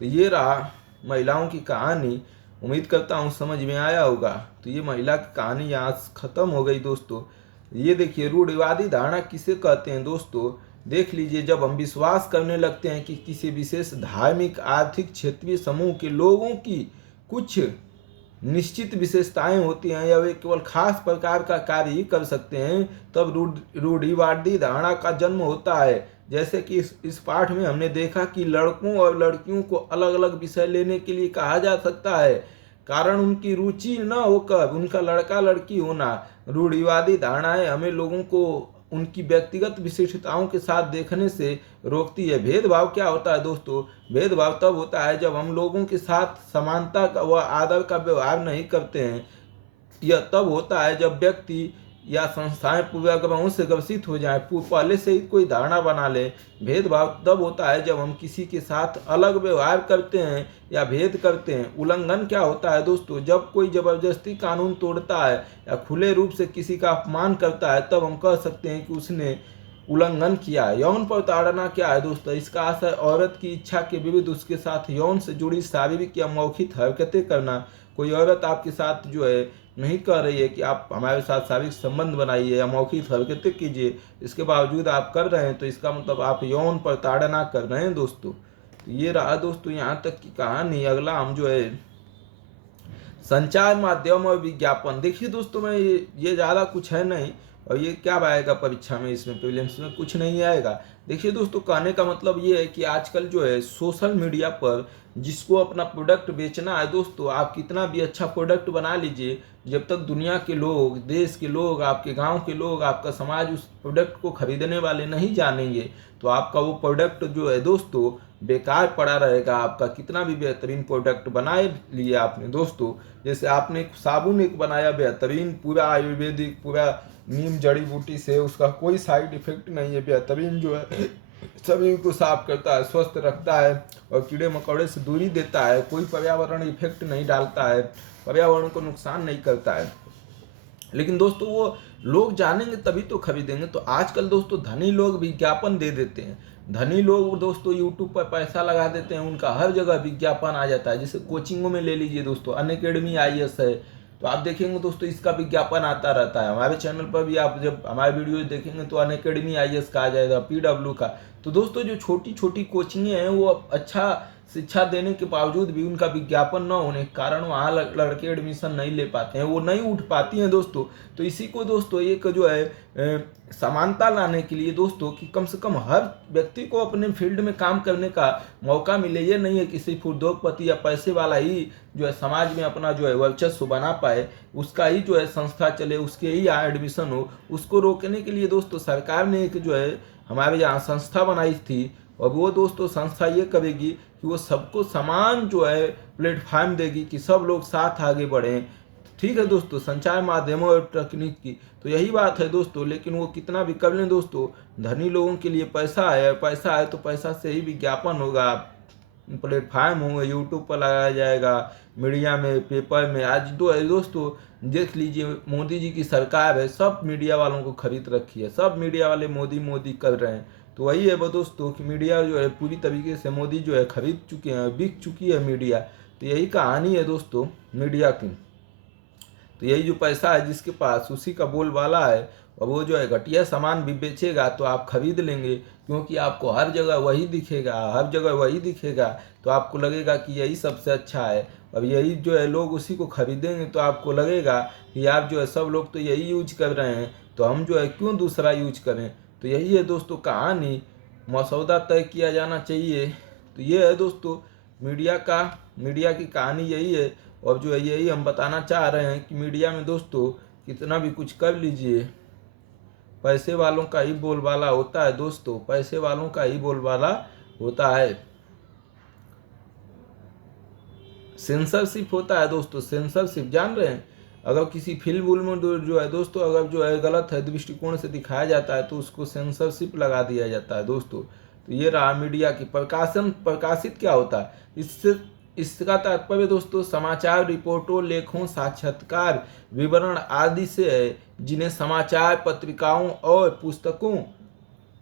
तो ये रहा महिलाओं की कहानी। उम्मीद करता हूँ समझ में आया होगा। तो ये महिला की कहानी यहाँ खत्म हो गई दोस्तों। ये देखिए, रूढ़िवादी धारणा किसे कहते हैं दोस्तों। देख लीजिए, जब हम विश्वास करने लगते हैं कि किसी विशेष धार्मिक, आर्थिक, क्षेत्रीय समूह के लोगों की कुछ निश्चित विशेषताएं होती हैं या वे केवल खास प्रकार का कार्य ही कर सकते हैं, तब रूढ़िवादी धारणा का जन्म होता है। जैसे कि इस पाठ में हमने देखा कि लड़कों और लड़कियों को अलग अलग विषय लेने के लिए कहा जा सकता है, कारण उनकी रुचि न होकर उनका लड़का लड़की होना। रूढ़िवादी धारणाएं हमें लोगों को उनकी व्यक्तिगत विशिष्टताओं के साथ देखने से रोकती है। भेदभाव क्या होता है दोस्तों? भेदभाव तब होता है जब हम लोगों के साथ समानता का व आदर का व्यवहार नहीं करते हैं। यह तब होता है जब व्यक्ति या संस्थाएं पूर्वाग्रहों से ग्रसित हो जाएं, पहले से ही कोई धारणा बना ले। भेदभाव तब होता है जब हम किसी के साथ अलग व्यवहार करते हैं या भेद करते हैं। उल्लंघन क्या होता है दोस्तों? जब कोई जबरदस्ती कानून तोड़ता है या खुले रूप से किसी का अपमान करता है, तब हम कह सकते हैं कि उसने उल्लंघन किया है। यौन प्रताड़ना क्या है दोस्तों? इसका असर औरत की इच्छा के विरुद्ध उसके साथ यौन से जुड़ी शारीरिक या मौखिक हरकतें करना। कोई औरत आपके साथ जो है नहीं कह रही है कि आप हमारे साथ शारीरिक संबंध बनाइए या मौखिक हरकतें कीजिए, इसके बावजूद आप कर रहे हैं, तो इसका मतलब आप यौन प्रताड़ना कर रहे हैं दोस्तों। तो ये रहा दोस्तों यहाँ तक की कहानी। अगला हम जो है संचार माध्यम और विज्ञापन। देखिए दोस्तों, मैं ये ज़्यादा कुछ है नहीं, और ये क्या आएगा परीक्षा में, इसमें प्रीलिम्स में कुछ नहीं आएगा। देखिए दोस्तों, कहने का मतलब ये है कि आजकल जो है सोशल मीडिया पर जिसको अपना प्रोडक्ट बेचना है दोस्तों, आप कितना भी अच्छा प्रोडक्ट बना लीजिए, जब तक दुनिया के लोग, देश के लोग, आपके गांव के लोग, आपका समाज उस प्रोडक्ट को खरीदने वाले नहीं जानेंगे, तो आपका वो प्रोडक्ट जो है दोस्तों बेकार पड़ा रहेगा। आपका कितना भी बेहतरीन प्रोडक्ट बनाए लिए आपने दोस्तों, जैसे आपने साबुन एक बनाया बेहतरीन, पूरा आयुर्वेदिक, पूरा नीम जड़ी बूटी से, उसका कोई साइड इफेक्ट नहीं है, बेहतरीन जो है शरीर को साफ करता है, स्वस्थ रखता है और कीड़े मकोड़े से दूरी देता है, कोई पर्यावरण इफेक्ट नहीं डालता है, पर्यावरण को नुकसान नहीं करता है। लेकिन दोस्तों वो लोग जानेंगे तभी तो खरीदेंगे। तो आजकल दोस्तों धनी लोग विज्ञापन दे देते हैं। धनी लोग दोस्तों यूट्यूब पर पैसा लगा देते हैं, उनका हर जगह विज्ञापन आ जाता है। जैसे कोचिंगों में ले लीजिए दोस्तों, अनअकैडमी IAS है, तो आप देखेंगे दोस्तों इसका विज्ञापन आता रहता है। हमारे चैनल पर भी आप जब हमारे वीडियो देखेंगे तो अनअकैडमी IAS का आ जाएगा, PW का। तो दोस्तों जो छोटी छोटी कोचिंगें हैं वो अच्छा शिक्षा देने के बावजूद भी उनका विज्ञापन न होने के कारण वहाँ लड़के एडमिशन नहीं ले पाते हैं, वो नहीं उठ पाती हैं दोस्तों। तो इसी को दोस्तों एक जो है समानता लाने के लिए दोस्तों, कि कम से कम हर व्यक्ति को अपने फील्ड में काम करने का मौका मिले। ये नहीं है कि सिर्फ उद्योगपति या पैसे वाला ही जो है समाज में अपना जो है वर्चस्व बना पाए, उसका ही जो है संस्था चले, उसके ही यहाँ एडमिशन हो। उसको रोकने के लिए दोस्तों सरकार ने एक जो है हमारे यहाँ संस्था बनाई थी, और वो दोस्तों संस्था ये करेगी कि वो सबको समान जो है प्लेटफॉर्म देगी कि सब लोग साथ आगे बढ़ें। ठीक है दोस्तों, संचार माध्यमों और तकनीक की तो यही बात है दोस्तों। लेकिन वो कितना भी कर लें दोस्तों, धनी लोगों के लिए पैसा है, पैसा है तो पैसा से ही विज्ञापन होगा, प्लेटफॉर्म होंगे, यूट्यूब पर लगाया जाएगा, मीडिया में, पेपर में। आज दोस्तों देख लीजिए, मोदी जी की सरकार है, सब मीडिया वालों को खरीद रखी है, सब मीडिया वाले मोदी मोदी कर रहे हैं। तो वही है वो दोस्तों कि मीडिया जो है पूरी तरीके से मोदी जो है खरीद चुके हैं, बिक चुकी है मीडिया। तो यही कहानी है दोस्तों मीडिया की। तो यही जो पैसा है जिसके पास, उसी का बोलबाला है, और वो जो है घटिया सामान भी बेचेगा तो आप खरीद लेंगे, क्योंकि आपको हर जगह वही दिखेगा, हर जगह वही दिखेगा, तो आपको लगेगा कि यही सबसे अच्छा है। अब यही जो है लोग उसी को खरीदेंगे तो आपको लगेगा कि आप जो है सब लोग तो यही यूज कर रहे हैं, तो हम जो है क्यों दूसरा यूज करें। तो यही है दोस्तों कहानी, मसौदा तय किया जाना चाहिए। तो ये है दोस्तों मीडिया की कहानी यही है। और जो है यही हम बताना चाह रहे हैं कि मीडिया में दोस्तों कितना भी कुछ कर लीजिए, पैसे वालों का ही बोलबाला होता है दोस्तों, पैसे वालों का ही बोलबाला होता है। सेंसरशिप होता है दोस्तों, सेंसरशिप जान रहे हैं। अगर किसी फिल्म में जो है दोस्तों अगर जो है गलत है दृष्टिकोण से दिखाया जाता है तो उसको सेंसरशिप लगा दिया जाता है दोस्तों। तो ये रहा मीडिया की प्रकाशित क्या होता है, इसका तात्पर्य दोस्तों समाचार रिपोर्टों, लेखों, साक्षात्कार, विवरण आदि से है जिन्हें समाचार पत्रिकाओं और पुस्तकों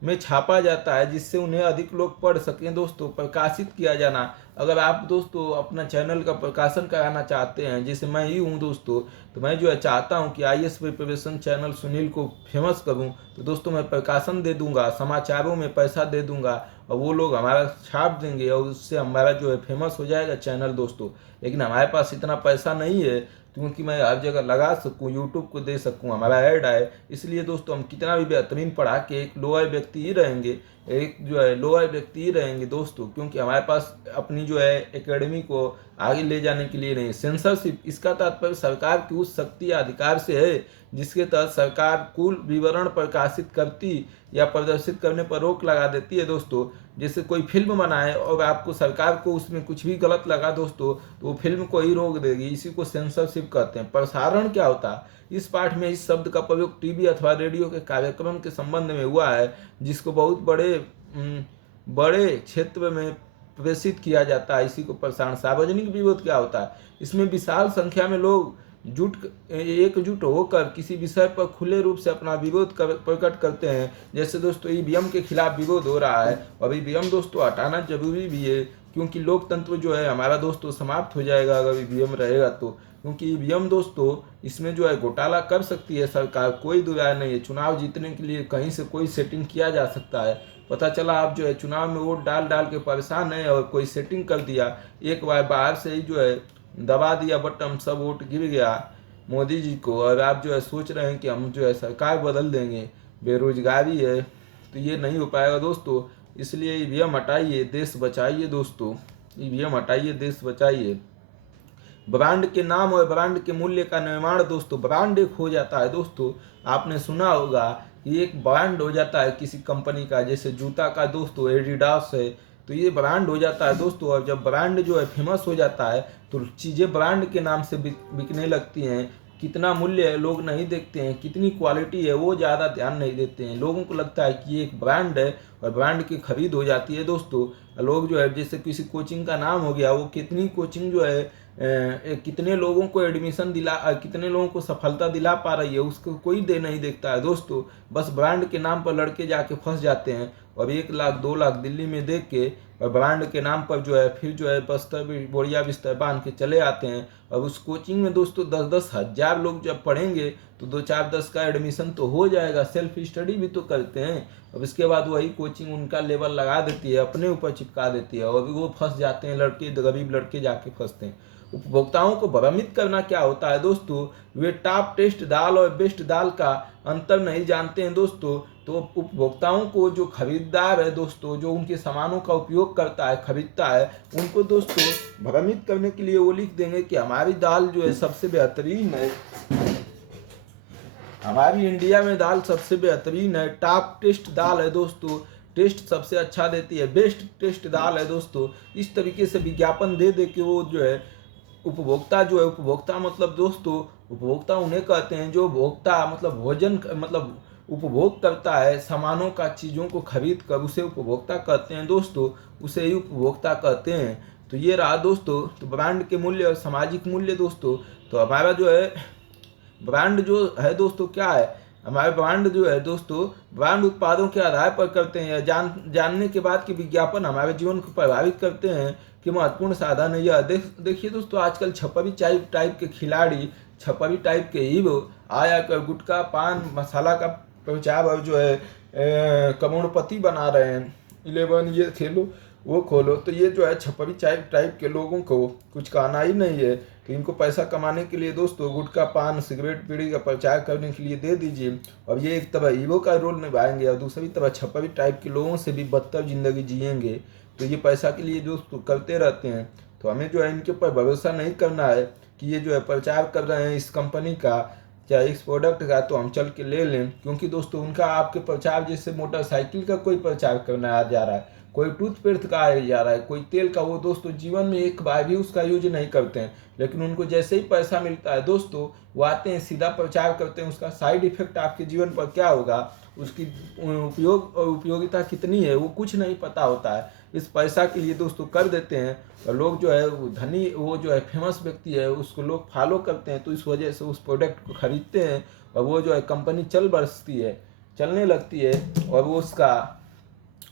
में छापा जाता है जिससे उन्हें अधिक लोग पढ़ सकें दोस्तों। प्रकाशित किया जाना, अगर आप दोस्तों अपना चैनल का प्रकाशन कराना चाहते हैं, जैसे मैं ही हूँ दोस्तों, तो मैं जो है चाहता हूँ कि IAS प्रिपरेशन चैनल सुनील को फेमस करूँ, तो दोस्तों मैं प्रकाशन दे दूंगा, समाचारों में पैसा दे दूंगा और वो लोग हमारा छाप देंगे और उससे हमारा जो है फेमस हो जाएगा चैनल दोस्तों। लेकिन हमारे पास इतना पैसा नहीं है क्योंकि मैं हर जगह लगा सकूं, यूट्यूब को दे सकूं, हमारा ऐड आए, इसलिए दोस्तों हम कितना भी बेहतरीन पढ़ा के एक लोअर व्यक्ति ही रहेंगे, एक जो है लोअर व्यक्ति ही रहेंगे दोस्तों, क्योंकि हमारे पास अपनी जो है एकेडमी को आगे ले जाने के लिए नहीं। सेंसरशिप, इसका तात्पर्य सरकार की उस शक्ति या अधिकार से है जिसके तहत सरकार कुल विवरण प्रकाशित करती या प्रदर्शित करने पर रोक लगा देती है दोस्तों। जैसे कोई फिल्म बनाए और आपको सरकार को उसमें कुछ भी गलत लगा दोस्तों तो वो फिल्म को ही रोक देगी, इसी को सेंसरशिप कहते हैं। प्रसारण क्या होता है, इस पाठ में इस शब्द का प्रयोग टीवी अथवा रेडियो के कार्यक्रम के संबंध में हुआ है जिसको बहुत बड़े क्षेत्र में प्रेषित किया जाता है, इसी को प्रसारण। सार्वजनिक विरोध क्या होता है, इसमें विशाल संख्या में लोग एकजुट होकर किसी विषय पर खुले रूप से अपना विरोध प्रकट करते हैं। जैसे दोस्तों ईवीएम के खिलाफ विरोध हो रहा है और ईवीएम दोस्तों हटाना जरूरी भी है क्योंकि लोकतंत्र जो है हमारा दोस्तों समाप्त हो जाएगा अगर ईवीएम रहेगा तो, क्योंकि ईवीएम दोस्तों इसमें जो है घोटाला कर सकती है सरकार, कोई दो राय नहीं है। चुनाव जीतने के लिए कहीं से कोई सेटिंग किया जा सकता है, पता चला आप जो है चुनाव में वोट डाल के परेशान है और कोई सेटिंग कर दिया, एक बार बाहर से ही जो है दबा दिया बटन, सब वोट गिर गया मोदी जी को और आप जो है सोच रहे हैं कि हम जो है सरकार बदल देंगे, बेरोजगारी है, तो ये नहीं हो पाएगा दोस्तों। इसलिए ईवीएम हटाइए, देश बचाइए दोस्तों, ईवीएम हटाइए, देश बचाइए। ब्रांड के नाम और ब्रांड के मूल्य का निर्माण दोस्तों, ब्रांड एक हो जाता है दोस्तों, आपने सुना होगा कि एक ब्रांड हो जाता है किसी कंपनी का, जैसे जूता का दोस्तों एडिडास है, तो ये ब्रांड हो जाता है दोस्तों। और जब ब्रांड जो है फेमस हो जाता है तो चीज़ें ब्रांड के नाम से बिकने लगती हैं। कितना मूल्य है लोग नहीं देखते हैं, कितनी क्वालिटी है वो ज़्यादा ध्यान नहीं देते हैं, लोगों को लगता है कि ये एक ब्रांड है और ब्रांड की खरीद हो जाती है दोस्तों। लोग जो है जैसे किसी कोचिंग का नाम हो गया, वो कितनी कोचिंग जो है कितने लोगों को एडमिशन कितने लोगों को सफलता दिला पा रही है उसको कोई नहीं देखता है दोस्तों। बस ब्रांड के नाम पर लड़के जाके फंस जाते हैं और 1 लाख 2 लाख दिल्ली में देख के और ब्रांड के नाम पर जो है फिर जो है बस्तर बोरिया बिस्तर बांध के चले आते हैं। और उस कोचिंग में दोस्तों 10-10 हज़ार लोग जब पढ़ेंगे तो 2-4-10 का एडमिशन तो हो जाएगा, सेल्फ स्टडी भी तो करते हैं। अब इसके बाद वही कोचिंग उनका लेवल लगा देती है, अपने ऊपर चिपका देती है और वो फंस जाते हैं, लड़के गरीब लड़के जाके फंसते हैं। उपभोक्ताओं को भ्रमित करना क्या होता है दोस्तों, वे टॉप टेस्ट दाल और बेस्ट दाल का अंतर नहीं जानते हैं दोस्तों। तो उपभोक्ताओं को जो खरीदार है दोस्तों, जो उनके सामानों का उपयोग करता है, खरीदता है, उनको दोस्तों भ्रमित करने के लिए वो लिख देंगे कि हमारी दाल जो है सबसे बेहतरीन है, हमारी इंडिया में दाल सबसे बेहतरीन है, टॉप टेस्ट दाल है दोस्तों, टेस्ट सबसे अच्छा देती है, बेस्ट टेस्ट दाल है दोस्तों। इस तरीके से विज्ञापन दे के वो जो है उपभोक्ता मतलब दोस्तों, उपभोक्ता उन्हें कहते हैं जो भोक्ता मतलब भोजन मतलब उपभोग करता है सामानों का, चीज़ों को खरीद कर, उसे उपभोक्ता कहते हैं दोस्तों, उसे ही उपभोक्ता कहते हैं। तो ये रहा दोस्तों तो ब्रांड के मूल्य और सामाजिक मूल्य दोस्तों। तो हमारा जो है ब्रांड जो है दोस्तों क्या है, हमारे ब्रांड जो है दोस्तों, ब्रांड उत्पादों के आधार पर करते हैं जानने के बाद कि विज्ञापन हमारे जीवन को प्रभावित करते हैं कि महत्वपूर्ण साधन है यह। देखिए दोस्तों आजकल छपरी टाइप के खिलाड़ी, छपरी टाइप के हीरो आया कर गुटखा पान मसाला का प्रचार और जो है करोड़पति बना रहे हैं। 11 ये खेलो वो खोलो। तो ये जो है छपरी टाइप के लोगों को कुछ कहना ही नहीं है। तो इनको पैसा कमाने के लिए दोस्तों गुटखा पान सिगरेट बीड़ी का प्रचार करने के लिए दे दीजिए, और ये एक तरह ईवो का रोल निभाएंगे और दूसरी तरह छपरी टाइप के लोगों से भी बदतर जिंदगी जिएंगे। तो ये पैसा के लिए दोस्तों करते रहते हैं। तो हमें जो है इनके ऊपर भरोसा नहीं करना है कि ये जो है प्रचार कर रहे हैं इस कंपनी का या इस प्रोडक्ट का, तो हम चल के ले लें। क्योंकि दोस्तों उनका आपके प्रचार जैसे मोटरसाइकिल का कोई प्रचार करना आ जा रहा है, कोई टूथपेस्ट का आ जा रहा है, कोई तेल का, वो दोस्तों जीवन में एक बार भी उसका यूज नहीं करते हैं। लेकिन उनको जैसे ही पैसा मिलता है दोस्तों वो आते हैं सीधा प्रचार करते हैं। उसका साइड इफेक्ट आपके जीवन पर क्या होगा, उसकी उपयोग और उपयोगिता कितनी है, वो कुछ नहीं पता होता है। इस पैसा के लिए दोस्तों कर देते हैं, और लोग जो है धनी, वो जो है फेमस व्यक्ति है उसको लोग फॉलो करते हैं, तो इस वजह से उस प्रोडक्ट को खरीदते हैं और वो जो है कंपनी चलने लगती है, और वो उसका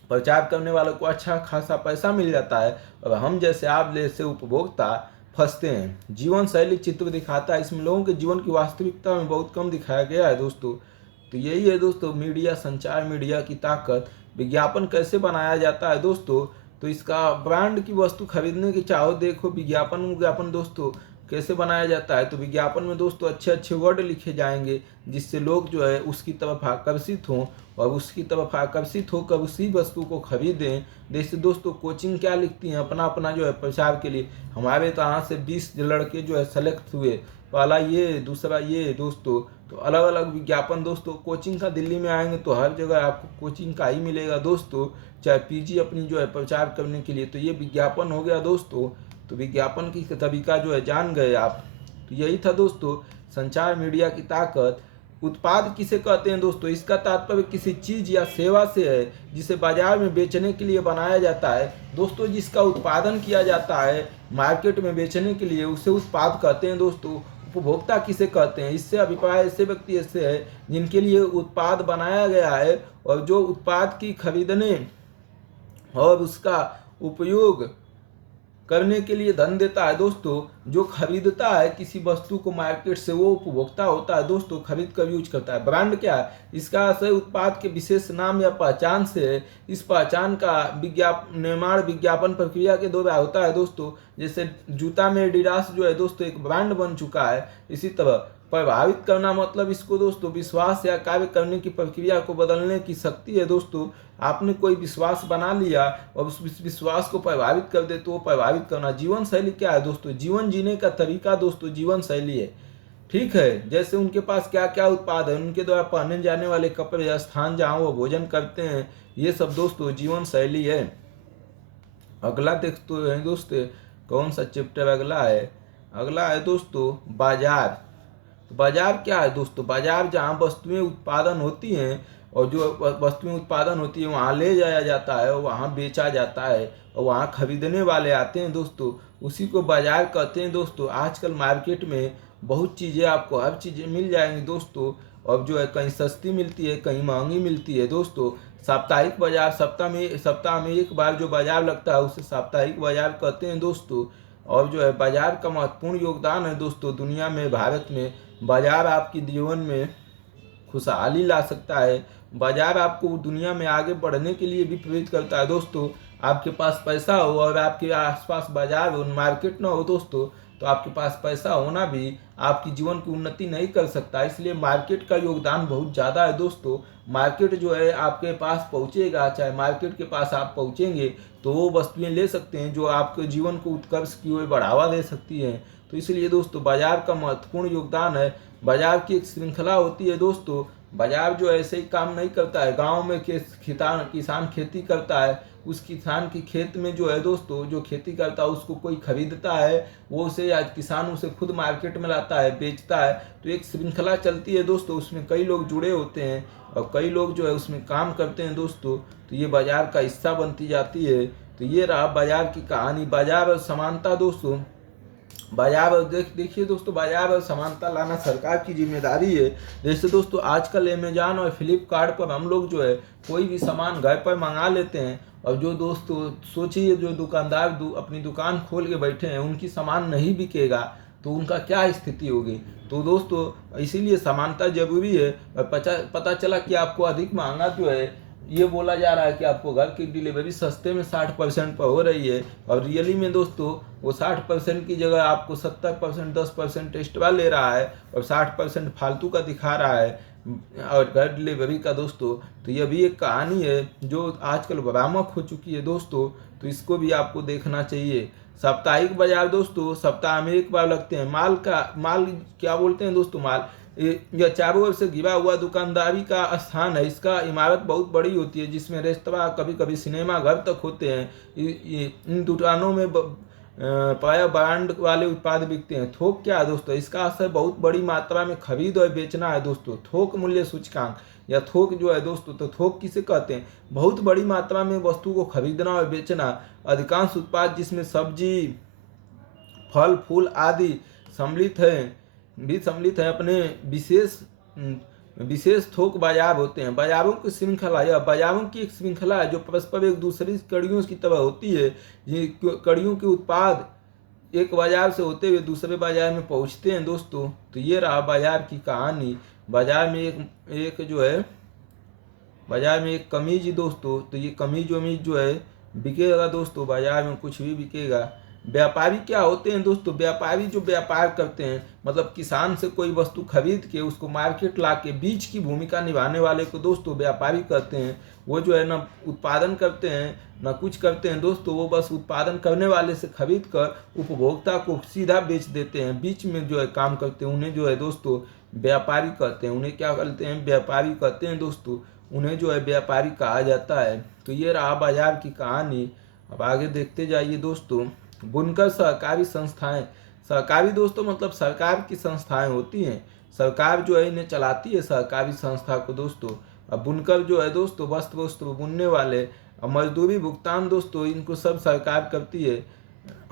प्रचार करने वालों को अच्छा खासा पैसा मिल जाता है, और हम जैसे आप जैसे उपभोक्ता फंसते हैं। जीवन शैली चित्र दिखाता है, इसमें लोगों के जीवन की वास्तविकता में बहुत कम दिखाया गया है दोस्तों। तो यही है दोस्तों मीडिया, संचार मीडिया की ताकत। विज्ञापन कैसे बनाया जाता है दोस्तों, तो इसका ब्रांड की वस्तु खरीदने की चाहो देखो विज्ञापन दोस्तों कैसे बनाया जाता है। तो विज्ञापन में दोस्तों अच्छे अच्छे वर्ड लिखे जाएंगे जिससे लोग जो है उसकी तरफ आकर्षित हों, और उसकी तरफ आकर्षित होकर उसी वस्तु को खरीदें। जैसे दोस्तों कोचिंग क्या लिखती हैं अपना अपना जो है प्रचार के लिए, हमारे तो यहाँ से 20 लड़के जो है सेलेक्ट हुए, पहला ये दूसरा ये दोस्तों। तो अलग अलग विज्ञापन दोस्तों कोचिंग का, दिल्ली में आएंगे तो हर जगह आपको कोचिंग का ही मिलेगा दोस्तों, चाहे पीजी अपनी जो है प्रचार करने के लिए। तो ये विज्ञापन हो गया दोस्तों। तो विज्ञापन की तरीका जो है जान गए आप। तो यही था दोस्तों संचार मीडिया की ताकत। उत्पाद किसे कहते हैं दोस्तों, इसका तात्पर्य किसी चीज या सेवा से है जिसे बाजार में बेचने के लिए बनाया जाता है दोस्तों। जिसका उत्पादन किया जाता है मार्केट में बेचने के लिए उसे उत्पाद कहते हैं दोस्तों। उपभोक्ता किसे कहते हैं, इससे अभिप्राय ऐसे व्यक्ति ऐसे है जिनके लिए उत्पाद बनाया गया है और जो उत्पाद की खरीदने और उसका उपयोग करने के लिए धन देता है दोस्तों। जो खरीदता है किसी वस्तु को मार्केट से वो उपभोक्ता होता है दोस्तों, खरीद कर यूज करता है। ब्रांड क्या है, इसका आशय उत्पाद के विशेष नाम या पहचान से है। इस पहचान का निर्माण विज्ञापन प्रक्रिया के द्वारा होता है दोस्तों। जैसे जूता में एडिडास जो है दोस्तों एक ब्रांड बन चुका है, इसी तरह प्रभावित करना मतलब इसको दोस्तों विश्वास या कार्य करने की प्रक्रिया को बदलने की शक्ति है दोस्तों। आपने कोई विश्वास बना लिया और उस विश्वास को प्रभावित कर दे तो वो प्रभावित करना। जीवन शैली क्या है दोस्तों, जीवन जीने का तरीका दोस्तों जीवन शैली है। ठीक है, जैसे उनके पास क्या क्या उत्पाद है, उनके द्वारा पहने जाने वाले कपड़े या स्थान जहाँ वो भोजन करते हैं, ये सब दोस्तों जीवन शैली है। अगला देखते हैं दोस्तों कौन सा चैप्टर अगला है। अगला है दोस्तों बाजार। तो बाजार क्या है दोस्तों, बाजार जहाँ वस्तुएं उत्पादन होती हैं और जो वस्तुएं उत्पादन होती है वहाँ ले जाया जाता है और वहाँ बेचा जाता है और वहाँ खरीदने वाले आते हैं दोस्तों, उसी को बाजार कहते हैं दोस्तों। आजकल मार्केट में बहुत चीज़ें आपको हर चीज़ें मिल जाएंगी दोस्तों, और जो है कहीं सस्ती मिलती है कहीं महंगी मिलती है दोस्तों। साप्ताहिक बाजार, सप्ताह में एक बार जो बाजार लगता है उसे साप्ताहिक बाजार कहते हैं दोस्तों। और जो है बाजार का महत्वपूर्ण योगदान है दोस्तों दुनिया में, भारत में। बाजार आपके जीवन में खुशहाली ला सकता है, बाजार आपको दुनिया में आगे बढ़ने के लिए भी प्रेरित करता है दोस्तों। आपके पास पैसा हो और आपके आसपास बाजार हो, मार्केट ना हो दोस्तों, तो आपके पास पैसा होना भी आपकी जीवन की उन्नति नहीं कर सकता। इसलिए मार्केट का योगदान बहुत ज़्यादा है दोस्तों। मार्केट जो है आपके पास पहुँचेगा, चाहे मार्केट के पास आप पहुँचेंगे तो वो वस्तुएं ले सकते हैं जो आपके जीवन को उत्कर्ष की ओर बढ़ावा दे सकती हैं। तो इसलिए दोस्तों बाजार का महत्वपूर्ण योगदान है। बाजार की एक श्रृंखला होती है दोस्तों। बाजार जो ऐसे ही काम नहीं करता है, गांव में किसान खेती करता है, उस किसान की खेत में जो है दोस्तों जो खेती करता है उसको कोई खरीदता है, वो उसे या किसान उसे खुद मार्केट में लाता है बेचता है। तो एक श्रृंखला चलती है दोस्तों, उसमें कई लोग जुड़े होते हैं और कई लोग जो है उसमें काम करते हैं दोस्तों। तो ये बाजार का हिस्सा बनती जाती है। तो ये रहा बाजार की कहानी। बाजार और समानता दोस्तों, बाजार और देखिए दोस्तों बाजार और समानता लाना सरकार की जिम्मेदारी है। जैसे दोस्तों आजकल अमेजॉन और फ्लिपकार्ट पर हम लोग जो है कोई भी सामान घर पर मंगा लेते हैं, और जो दोस्तों सोचिए जो दुकानदार अपनी दुकान खोल के बैठे हैं उनकी सामान नहीं बिकेगा तो उनका क्या स्थिति होगी। तो दोस्तों इसीलिए समानता जरूरी है। और पता चला कि आपको अधिक महंगा जो है ये बोला जा रहा है कि आपको घर की डिलीवरी सस्ते में 60% पर हो रही है, और रियली में दोस्तों वो 60% की जगह आपको 70% 10% एक्स्ट्रा ले रहा है और 60% फालतू का दिखा रहा है और घर डिलीवरी का दोस्तों। तो ये भी एक कहानी है जो आजकल भ्रामक हो चुकी है दोस्तों, तो इसको भी आपको देखना चाहिए। साप्ताहिक बाजार दोस्तों सप्ताह में एक बार लगते हैं। माल क्या बोलते हैं दोस्तों, माल यह चारों ओर से घिरा हुआ दुकानदारी का स्थान है। इसका इमारत बहुत बड़ी होती है जिसमें रेस्तरां, कभी कभी सिनेमा घर तक होते हैं। इन दुकानों में प्रायः ब्रांड वाले उत्पाद बिकते हैं। थोक क्या है दोस्तों, इसका असर बहुत बड़ी मात्रा में खरीद और बेचना है दोस्तों। थोक मूल्य सूचकांक या थोक जो है दोस्तों, तो थोक किसे कहते हैं, बहुत बड़ी मात्रा में वस्तु को खरीदना और बेचना। अधिकांश उत्पाद जिसमें सब्जी, फल फूल आदि सम्मिलित है अपने विशेष थोक बाजार होते हैं। बाजारों की श्रृंखला, यह बाजारों की एक श्रृंखला है जो परस्पर एक दूसरी कड़ियों की तरह होती है। ये कड़ियों के उत्पाद एक बाजार से होते हुए दूसरे बाजार में पहुंचते हैं दोस्तों। तो ये रहा बाजार की कहानी। बाजार में एक कमीज दोस्तों, तो ये कमीज वमीज जो है बिकेगा दोस्तों, बाजार में कुछ भी बिकेगा। व्यापारी क्या होते हैं दोस्तों, व्यापारी जो व्यापार करते हैं, मतलब किसान से कोई वस्तु खरीद के उसको मार्केट ला के बीच की भूमिका निभाने वाले को दोस्तों व्यापारी कहते हैं। वो जो है ना उत्पादन करते हैं ना कुछ करते हैं दोस्तों, वो बस उत्पादन करने वाले से खरीद कर उपभोक्ता को सीधा बेच देते हैं। बीच में जो है काम करते हैं उन्हें जो है दोस्तों व्यापारी कहते हैं। उन्हें क्या कहते हैं, व्यापारी कहते हैं दोस्तों। उन्हें जो है व्यापारी कहा जाता है। तो ये रहा बाजार की कहानी। अब आगे देखते जाइए दोस्तों। बुनकर सहकारी संस्थाएं, सहकारी दोस्तों मतलब सरकार की संस्थाएं होती हैं। सरकार जो है इन्हें चलाती है सहकारी संस्था को दोस्तों। अब बुनकर जो है दोस्तों वस्त्र बुनने वाले, अब मजदूरी भुगतान दोस्तों इनको सब सरकार करती है।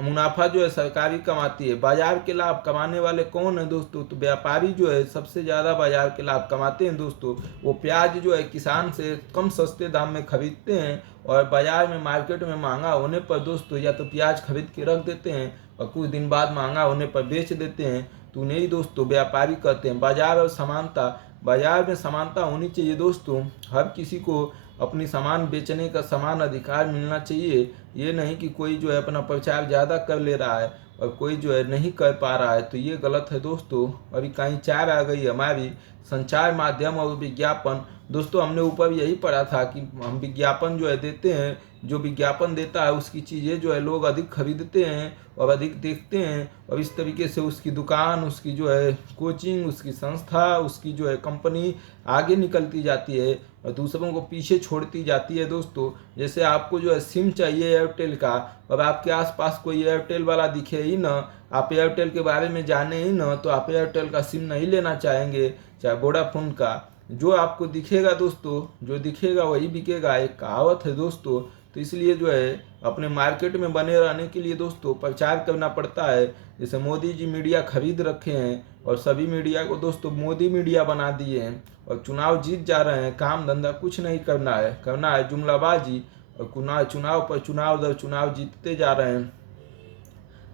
मुनाफा जो है सरकारी कमाती है। बाजार के लाभ कमाने वाले कौन है दोस्तों, तो व्यापारी जो है सबसे ज़्यादा बाजार के लाभ कमाते हैं दोस्तों। वो प्याज जो है किसान से कम सस्ते दाम में खरीदते हैं और बाजार में मार्केट में महंगा होने पर दोस्तों या तो प्याज खरीद के रख देते हैं और कुछ दिन बाद महंगा होने पर बेच देते हैं। तो उन्हें ही दोस्तों व्यापारी कहते हैं। बाजार और समानता, बाजार में समानता होनी चाहिए दोस्तों। हर किसी को अपनी सामान बेचने का समान अधिकार मिलना चाहिए। ये नहीं कि कोई जो है अपना प्रचार ज़्यादा कर ले रहा है और कोई जो है नहीं कर पा रहा है, तो ये गलत है दोस्तों। अभी कहीं चार आ गई हमारी, संचार माध्यम और विज्ञापन। दोस्तों हमने ऊपर यही पढ़ा था कि हम विज्ञापन जो है देते हैं, जो विज्ञापन देता है उसकी चीज़ें जो है लोग अधिक खरीदते हैं और अधिक देखते हैं, और इस तरीके से उसकी दुकान, उसकी जो है कोचिंग, उसकी संस्था, उसकी जो है कंपनी आगे निकलती जाती है और दूसरों को पीछे छोड़ती जाती है दोस्तों। जैसे आपको जो है सिम चाहिए एयरटेल का, और आपके आसपास कोई एयरटेल वाला दिखे ही ना, आप एयरटेल के बारे में जाने ही ना, तो आप एयरटेल का सिम नहीं लेना चाहेंगे, चाहे वोडाफोन का। जो आपको दिखेगा दोस्तों, जो दिखेगा वही बिकेगा, एक कहावत है दोस्तों। तो इसलिए जो है अपने मार्केट में बने रहने के लिए दोस्तों प्रचार करना पड़ता है। जैसे मोदी जी मीडिया खरीद रखे हैं और सभी मीडिया को दोस्तों मोदी मीडिया बना दिए हैं और चुनाव जीत जा रहे हैं। काम धंधा कुछ नहीं करना है जुमलाबाजी, और चुनाव पर चुनाव दर चुनाव जीतते जा रहे हैं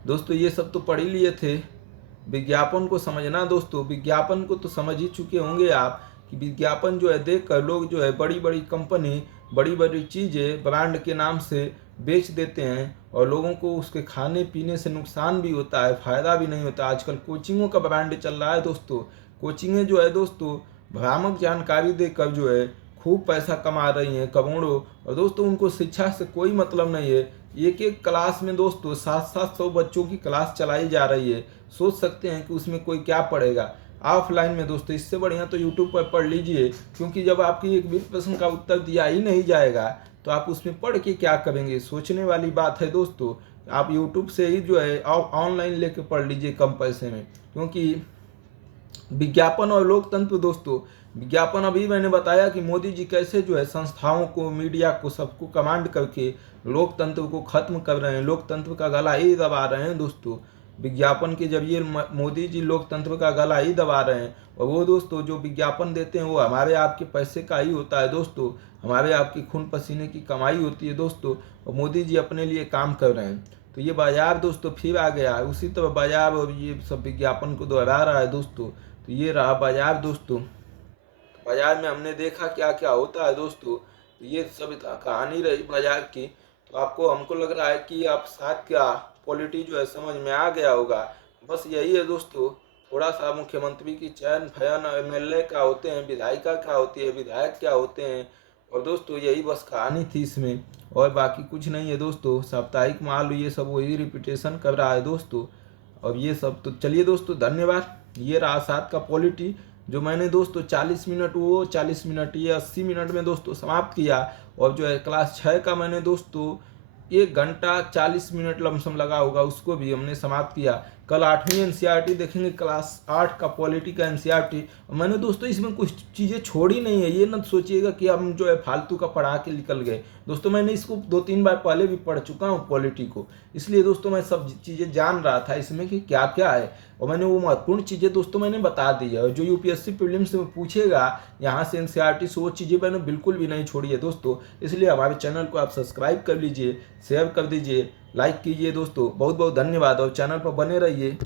दोस्तों। ये सब तो पढ़ ही लिए थे। विज्ञापन को समझना दोस्तों, विज्ञापन को तो समझ ही चुके होंगे आप कि विज्ञापन जो है देखकर लोग जो है बड़ी बड़ी कंपनी, बड़ी बड़ी चीज़ें ब्रांड के नाम से बेच देते हैं और लोगों को उसके खाने पीने से नुकसान भी होता है, फ़ायदा भी नहीं होता। आजकल कोचिंगों का ब्रांड चल रहा है दोस्तों। कोचिंगें जो है दोस्तों भ्रामक जानकारी देकर जो है खूब पैसा कमा रही हैं करोड़ों, और दोस्तों उनको शिक्षा से कोई मतलब नहीं है। एक एक क्लास में दोस्तों 700 बच्चों की क्लास चलाई जा रही है। सोच सकते हैं कि उसमें कोई क्या पढ़ेगा ऑफलाइन में दोस्तों। इससे बढ़िया तो यूट्यूब पर पढ़ लीजिए, क्योंकि जब आपकी एक भी प्रश्न का उत्तर दिया ही नहीं जाएगा तो आप उसमें पढ़ के क्या करेंगे। सोचने वाली बात है दोस्तों। आप यूट्यूब से ही जो है ऑनलाइन लेके पढ़ लीजिए कम पैसे में। क्योंकि विज्ञापन और लोकतंत्र दोस्तों, विज्ञापन अभी मैंने बताया कि मोदी जी कैसे जो है संस्थाओं को, मीडिया को, सबको कमांड करके लोकतंत्र को खत्म कर रहे हैं, लोकतंत्र का गला ही दबा रहे हैं दोस्तों। विज्ञापन के जरिए मोदी जी लोकतंत्र का गला ही दबा रहे हैं। और वो दोस्तों जो विज्ञापन देते हैं वो हमारे आपके पैसे का ही होता है दोस्तों, हमारे आपकी खून पसीने की कमाई होती है दोस्तों, और मोदी जी अपने लिए काम कर रहे हैं। तो ये बाजार दोस्तों फिर आ गया है, उसी तरह बाजार और ये सब विज्ञापन को दोहरा रहा है दोस्तों। तो ये रहा बाजार दोस्तों। बाजार में हमने देखा क्या क्या होता है दोस्तों। तो ये सब कहानी रही बाजार की। तो आपको हमको लग रहा है कि आप साथ का पॉलिटी जो है समझ में आ गया होगा। बस यही है दोस्तों, थोड़ा सा मुख्यमंत्री की चयन फयन एमएलए क्या होते हैं, विधायिका क्या होती है, विधायक क्या होते हैं, और दोस्तों यही बस कहानी थी इसमें, और बाकी कुछ नहीं है दोस्तों। साप्ताहिक माल ये सब वही रिपीटेशन कर रहा है दोस्तों। अब ये सब तो चलिए दोस्तों, धन्यवाद। ये रहा सात का पॉलिटी, जो मैंने दोस्तों 40 मिनट वो 40 मिनट ये 80 मिनट में दोस्तों समाप्त किया। और जो है क्लास 6 का मैंने दोस्तों 1 घंटा 40 मिनट लमसम लगा होगा, उसको भी हमने समाप्त किया। कल 8वीं एनसीईआरटी देखेंगे, क्लास 8 का पॉलिटी का एनसीईआरटी। मैंने दोस्तों इसमें कुछ चीज़ें छोड़ी नहीं है, ये ना सोचिएगा कि हम जो है फालतू का पढ़ा के निकल गए। दोस्तों मैंने इसको 2-3 बार पहले भी पढ़ चुका हूँ पॉलिटी को, इसलिए दोस्तों मैं सब चीज़ें जान रहा था इसमें कि क्या क्या है, और मैंने वो महत्वपूर्ण चीज़ें दोस्तों मैंने बता दी है। और जो यूपीएससी प्रीलिम्स में पूछेगा यहाँ से एनसीईआरटी से, वो चीज़ें मैंने बिल्कुल भी नहीं छोड़ी है दोस्तों। इसलिए हमारे चैनल को आप सब्सक्राइब कर लीजिए, शेयर कर दीजिए, लाइक कीजिए दोस्तों। बहुत बहुत धन्यवाद, और चैनल पर बने रहिए।